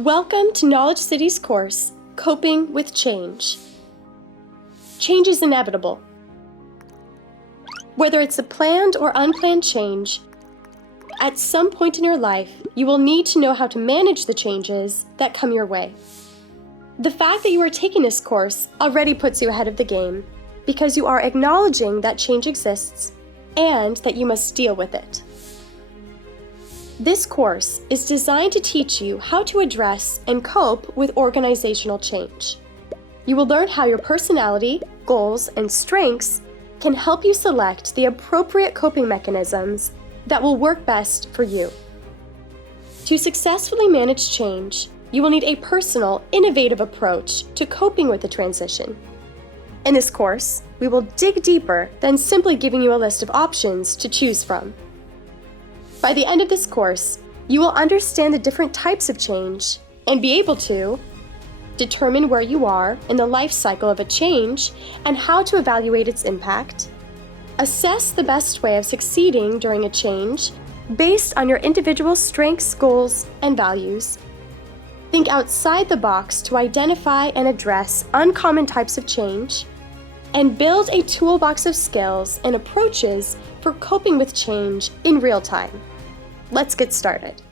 Welcome to KnowledgeCity's course, Coping with Change. Change is inevitable. Whether it's a planned or unplanned change, at some point in your life, you will need to know how to manage the changes that come your way. The fact that you are taking this course already puts you ahead of the game because you are acknowledging that change exists and that you must deal with it. This course is designed to teach you how to address and cope with organizational change. You will learn how your personality, goals, and strengths can help you select the appropriate coping mechanisms that will work best for you. To successfully manage change, you will need a personal, innovative approach to coping with the transition. In this course, we will dig deeper than simply giving you a list of options to choose from. By the end of this course, you will understand the different types of change and be able to determine where you are in the life cycle of a change and how to evaluate its impact, assess the best way of succeeding during a change based on your individual strengths, goals, and values, think outside the box to identify and address uncommon types of change, and build a toolbox of skills and approaches for coping with change in real time. Let's get started.